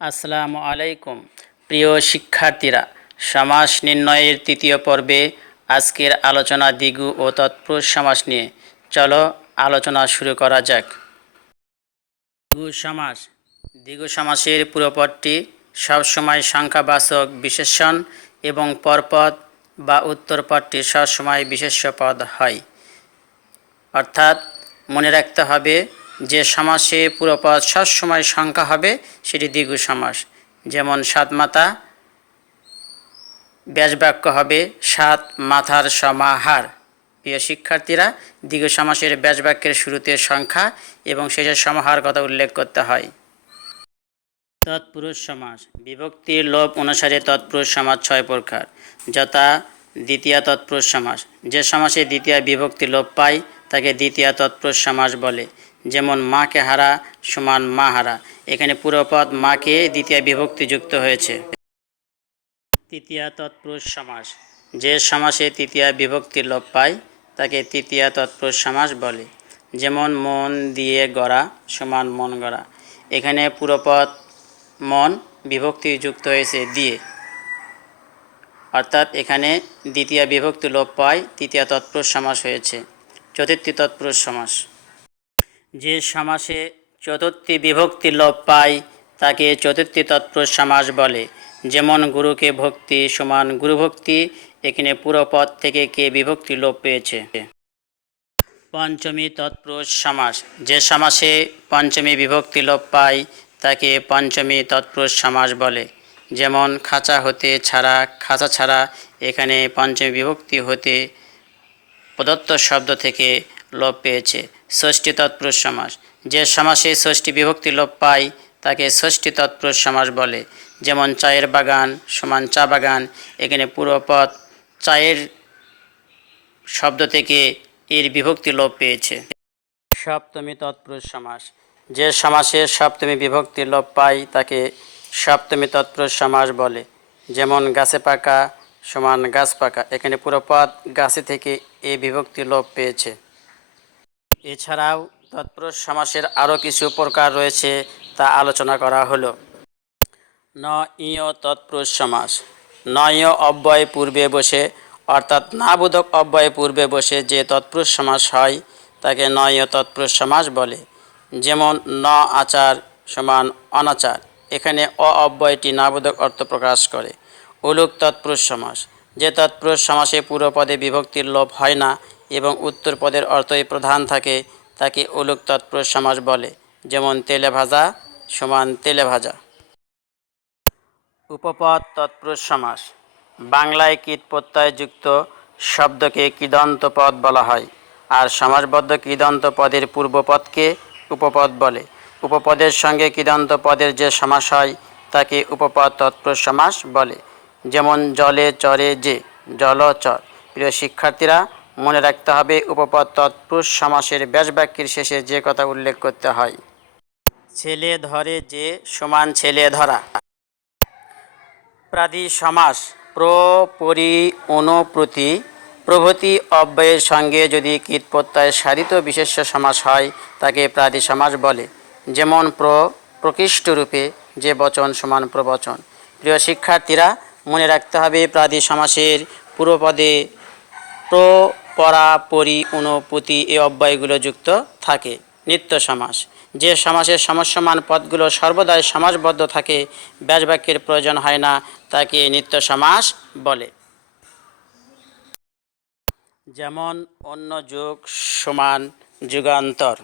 আসসালামু আলাইকুম। প্রিয় শিক্ষার্থীরা, সমাস নির্ণয়ের তৃতীয় পর্বে আজকের আলোচনা দ্বিগু ও তৎপুরুষ সমাস নিয়ে। চলো আলোচনা শুরু করা যাক। দ্বিগু সমাস। দ্বিগু সমাসের পূর্বপদটি সবসময় সংখ্যাবাচক বিশেষণ এবং পরপদ বা উত্তরপদটি সবসময় বিশেষ্য পদ হয়। অর্থাৎ মনে রাখতে হবে যে সমাসে পূর্বপদ সবসময় সংখ্যা হবে সেটি দ্বিগু সমাস। যেমন সাত মাথা, ব্যাসবাক্য হবে সাত মাথার সমাহার। প্রিয় শিক্ষার্থীরা, দ্বিগু সমাসের ব্যাসবাক্যের শুরুতে সংখ্যা এবং শেষে সমাহার কথা উল্লেখ করতে হয়। তৎপুরুষ সমাস। বিভক্তির লোপ অনুসারে তৎপুরুষ সমাস 6 প্রকার, যথা দ্বিতীয়া তৎপুরুষ সমাস। যে সমাসে দ্বিতীয় বিভক্তি লোপ পায় তাকে দ্বিতীয়া তৎপুরুষ সমাস বলে। যেমন মাকে হারা সমান মা হারা, এখানে পূর্বপদ মাকে দ্বিতীয় বিভক্তি যুক্ত হয়েছে। তৃতীয়া তৎপুরুষ সমাস। যে সমাসে তৃতীয় বিভক্তি লোপ পায় তাকে তৃতীয়া তৎপুরুষ সমাস বলে। যেমন মন দিয়ে গড়া সমান মন গড়া, এখানে পূর্বপদ মন বিভক্তি যুক্ত হয়েছে দিয়ে, অর্থাৎ এখানে দ্বিতীয় বিভক্তি লোপ পায় তৃতীয় তৎপুরুষ সমাস হয়েছে। চতুর্থী তৎপুরুষ সমাস। যে সমাসে চতুর্থী বিভক্তি লোপ পায় তাকে চতুর্থী তৎপুরুষ সমাস বলে। যেমন গুরুকে ভক্তি সমান গুরুভক্তি, এখানে পূর্বপদ থেকে কে বিভক্তি লোপ পেয়েছে। পঞ্চমী তৎপুরুষ সমাস। যে সমাসে পঞ্চমী বিভক্তি লোপ পায় তাকে পঞ্চমী তৎপুরুষ সমাস বলে। যেমন খাঁচা হতে ছাড়া খাঁচা ছাড়া, এখানে পঞ্চমী বিভক্তি হতে প্রদত্ত শব্দ থেকে লোপ পেয়েছে। ষষ্ঠী তৎপুরুষ সমাস। যে সমাসে ষষ্ঠী বিভক্তি লোপ পায় তাকে ষষ্ঠী তৎপুরুষ সমাস বলে। যেমন চায়ের বাগান সমান চা বাগান, এখানে পূর্বপদ চায়ের শব্দ থেকে এর বিভক্তি লোপ পেয়েছে। সপ্তমী তৎপুরুষ সমাস। যে সমাসে সপ্তমী বিভক্তি লোপ পায় তাকে সপ্তমী তৎপুরুষ সমাস বলে। যেমন গাছে পাকা সমান গাছ পাকা, এখানে পূর্বপদ গাছে থেকে এ বিভক্তি লোপ পেয়েছে। এছাড়াও তৎপুরুষ সমাসের আরও কিছু প্রকার রয়েছে, তা আলোচনা করা হলো। নঞ তৎপুরুষ সমাস। নঞ অব্যয় পূর্বে বসে, অর্থাৎ নাবোধক অব্যয় পূর্বে বসে যে তৎপুরুষ সমাস হয় তাকে নঞ তৎপুরুষ সমাস বলে। যেমন ন আচার সমান অনাচার, এখানে অব্যয়টি নাবোধক অর্থ প্রকাশ করে। উলুক তৎপুরুষ সমাস। যে তৎপুরুষ সমাসে পূর্বপদে বিভক্তির লোপ হয় না এবং উত্তর পদের অর্থই প্রধান থাকে তাকে উলুক তৎপুরুষ সমাস বলে। যেমন তেলে ভাজা সমান তেলে ভাজা। উপপদ তৎপুরুষ সমাস। বাংলায় কীট প্রত্যয় যুক্ত শব্দকে কৃদন্ত পদ বলা হয়, আর সমাসবদ্ধ কৃদন্ত পদের পূর্বপদকে উপপদ বলে। উপপদের সঙ্গে কৃদন্ত পদের যে সমাস হয় তাকে উপপদ তৎপুরুষ সমাস বলে। যেমন জলে চরে যে, জলচর। প্রিয় শিক্ষার্থীরা, মনে রাখতে হবে উপপদ তৎপুরুষ সমাসের ব্যাসবাক্যের শেষে যে কথা উল্লেখ করতে হয়। ছেলে ধরে যে সমান ছেলে ধরা। প্রাদি সমাস। প্র পরি অনু প্রতি প্রভৃতি অব্যয়ের সঙ্গে যদি কীট প্রত্যয় সাধিত বিশেষ্য সমাস হয় তাকে প্রাদি সমাস বলে। যেমন প্রকৃষ্ট রূপে যে বচন সমান প্রবচন। প্রিয় শিক্ষার্থীরা, মনে রাখতে হবে প্রাদি সমাসের পূর্বপদে প্র পরা পরি অনু প্রতি এই অব্যয়গুলো যুক্ত থাকে। নিত্য সমাস। যে সমাসের সমস্যমান পদগুলো সর্বদাই সমাসবদ্ধ থাকে, ব্যাসবাক্যের প্রয়োজন হয় না, তাকে নিত্য সমাস বলে। যেমন অন্য যুগ সমান যুগান্তর।